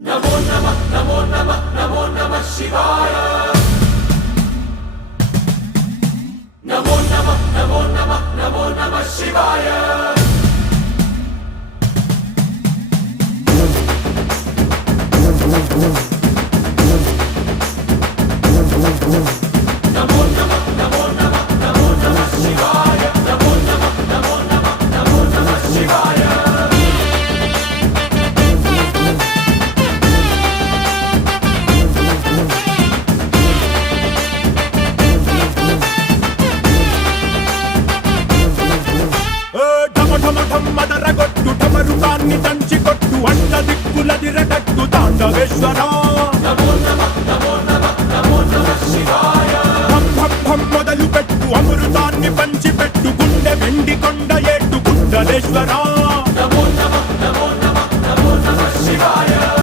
नमो नमः नमो नमः नमो नमः शिवाय। नमो नमः नमो नमः नमो नमः शिवाय। नमो नमः नमो नमः नमो नमः शिवाय। नमो नमः नमो नमः नमो नमः शिवाय। మదరగొట్టు ఠమరుకాన్ని దంచికొట్టు అంట దిక్కులదిరగట్టు తాండవేశ్వర नमो नमः नमो नमः नमो नमः शिवाय। భం భం భం మొదలు పెట్టు అమృతాన్ని పంచిపెట్టు గుండె వెండి కొండ ఏట్టు గుండలేశ్వర